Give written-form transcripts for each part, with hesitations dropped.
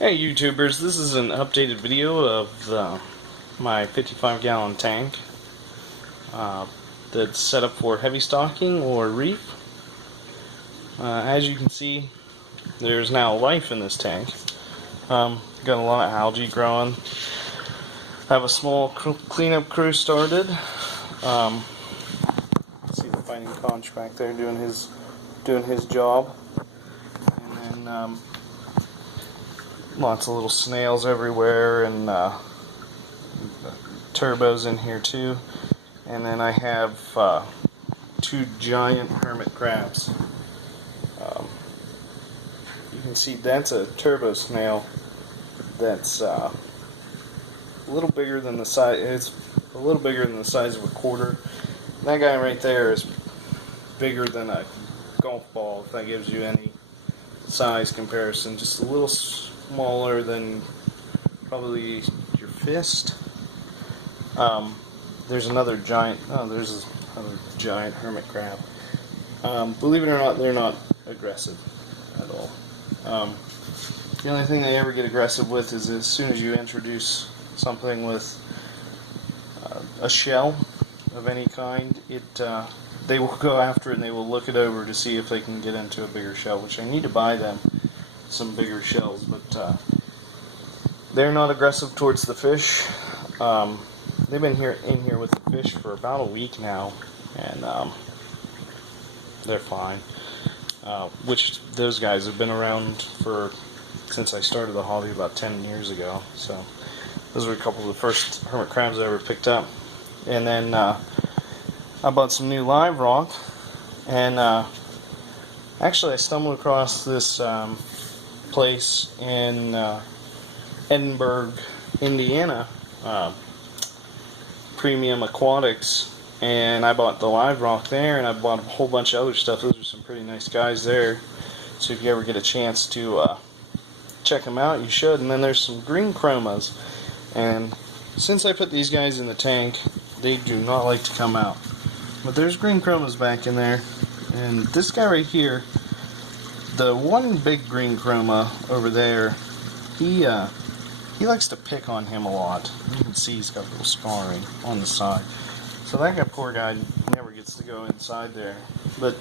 Hey YouTubers, this is an updated video of my 55-gallon tank that's set up for heavy stocking or reef. As you can see, there's now life in this tank. Got a lot of algae growing. I have a small cleanup crew started. See the fighting conch back there doing his job, and then lots of little snails everywhere, and turbos in here too. And then I have two giant hermit crabs. You can see that's a turbo snail that's a little bigger than the size. It's a little bigger than the size of a quarter. That guy right there is bigger than a golf ball, if that gives you any size comparison. Just a little smaller than probably your fist. There's another giant. Oh, there's another giant hermit crab. Believe it or not, they're not aggressive at all. The only thing they ever get aggressive with is as soon as you introduce something with a shell of any kind, they will go after it and they will look it over to see if they can get into a bigger shell, which I need to buy them some bigger shells, but they're not aggressive towards the fish. They've been in here with the fish for about a week now, and they're fine. Which those guys have been around since I started the hobby about 10 years ago. So those were a couple of the first hermit crabs I ever picked up. And then I bought some new live rock, and actually I stumbled across this place in Edinburgh, Indiana, Premium Aquatics, and I bought the live rock there, and I bought a whole bunch of other stuff. Those are some pretty nice guys there, so if you ever get a chance to check them out, you should. And then there's some green chromas, and since I put these guys in the tank, they do not like to come out. But there's green chromas back in there, and this guy right here, the one big green chroma over there, he likes to pick on him a lot. You can see he's got a little scarring on the side. So that poor guy never gets to go inside there. But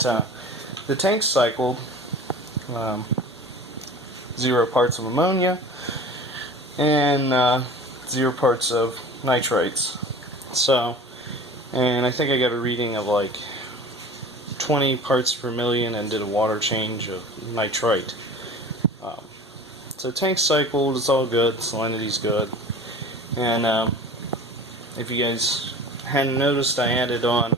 the tank's cycled 0 parts of ammonia and 0 parts of nitrites. So, and I think I got a reading of like 20 parts per million and did a water change of nitrite. So tank's cycled, it's all good, salinity's good. And if you guys hadn't noticed, I got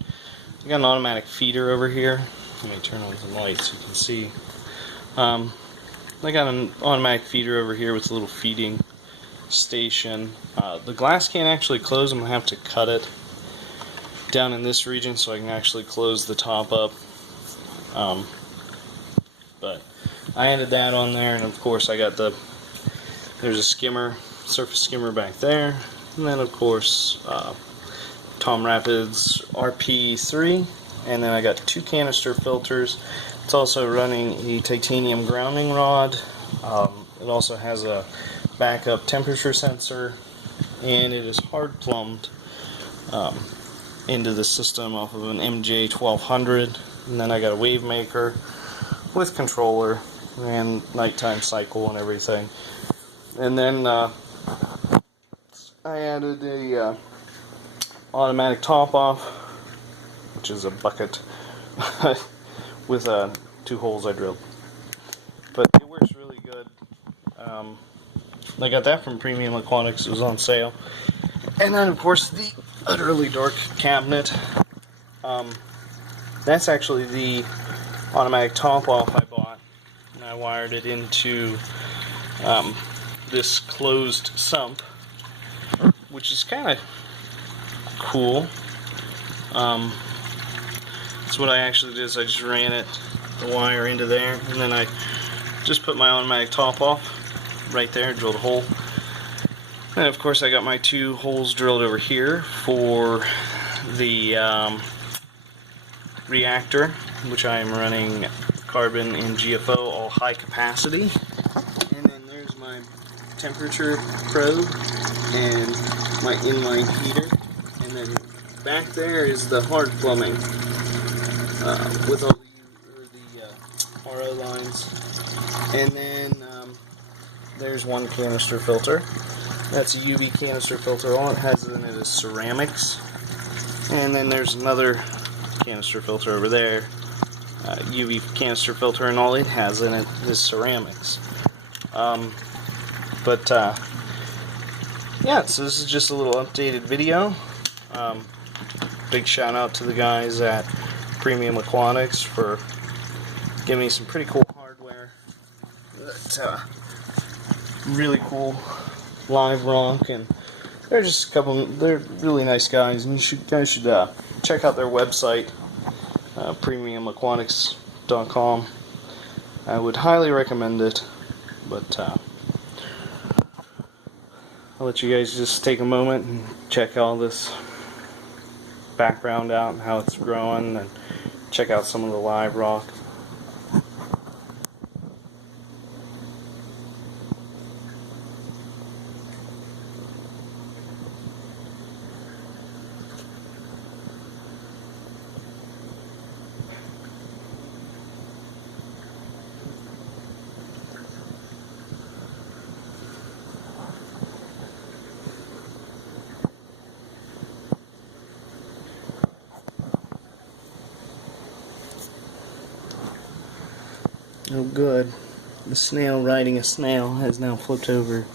an automatic feeder over here. Let me turn on some lights so you can see. I got an automatic feeder over here with a little feeding station. The glass can't actually close. I'm going to have to cut it down in this region so I can actually close the top up. But I added that on there, and of course I got there's a skimmer, surface skimmer back there, and then of course Tom Rapids RP3, and then I got 2 canister filters. It's also running a titanium grounding rod. It also has a backup temperature sensor, and it is hard plumbed into the system off of an MJ1200. And then I got a wave maker with controller and nighttime cycle and everything. And then I added a automatic top off, which is a bucket with 2 holes I drilled. But it works really good. I got that from Premium Aquatics. It was on sale. And then of course the utterly dark cabinet. That's actually the automatic top off I bought, and I wired it into this closed sump, which is kind of cool. That's what I actually did, is I just ran the wire into there, and then I just put my automatic top off right there, drilled a hole. And of course I got my 2 holes drilled over here for the reactor, which I am running carbon and GFO, all high capacity. And then there's my temperature probe and my inline heater, and then back there is the hard plumbing with all the RO lines, and then there's one canister filter. That's a UV canister filter. All it has in it is ceramics, and then there's another canister filter over there, UV canister filter, and all it has in it is ceramics. Yeah, so this is just a little updated video. Big shout out to the guys at Premium Aquatics for giving me some pretty cool hardware. Really cool live rock, and they're just a couple. They're really nice guys, and you guys should check out their website, premiumaquatics.com. I would highly recommend it, but I'll let you guys just take a moment and check all this background out and how it's growing, and check out some of the live rock. Oh good, the snail riding a snail has now flipped over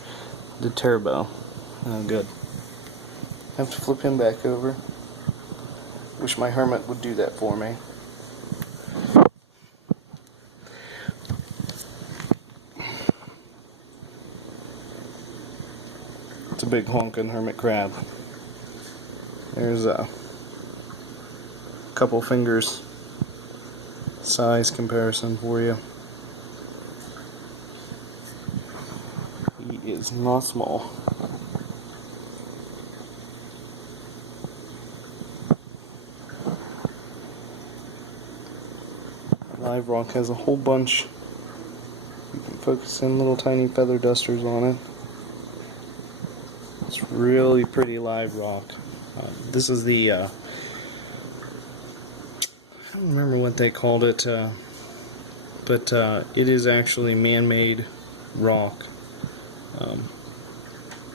the turbo. Oh good. Have to flip him back over. Wish my hermit would do that for me. It's a big honkin' hermit crab. There's a couple fingers size comparison for you. He is not small. Live rock has a whole bunch. You can focus in little tiny feather dusters on it. It's really pretty live rock. This is the I don't remember what they called it, but it is actually man-made rock.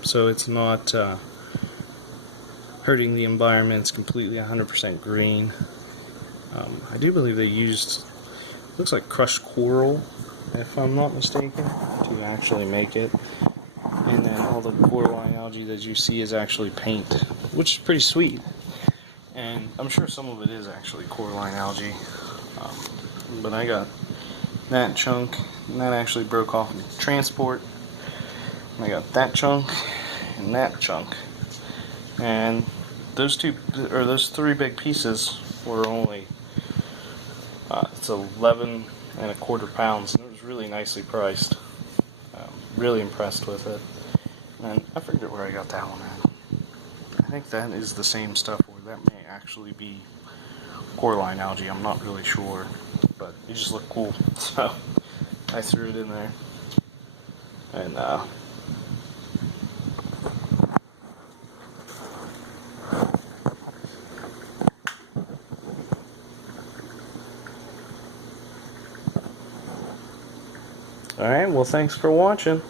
So it's not hurting the environment. It's completely 100% green. I do believe they used, looks like crushed coral, if I'm not mistaken, to actually make it. And then all the coralline algae that you see is actually paint, which is pretty sweet. And I'm sure some of it is actually coralline algae. But I got that chunk, and that actually broke off in transport. And I got that chunk and that chunk, and those three big pieces were only it's 11¼ pounds, and it was really nicely priced. Really impressed with it, and I forget where I got that one at. I think that is the same stuff, or that may actually be coralline algae. I'm not really sure, but it just looked cool, so I threw it in there. And alright, well, thanks for watching.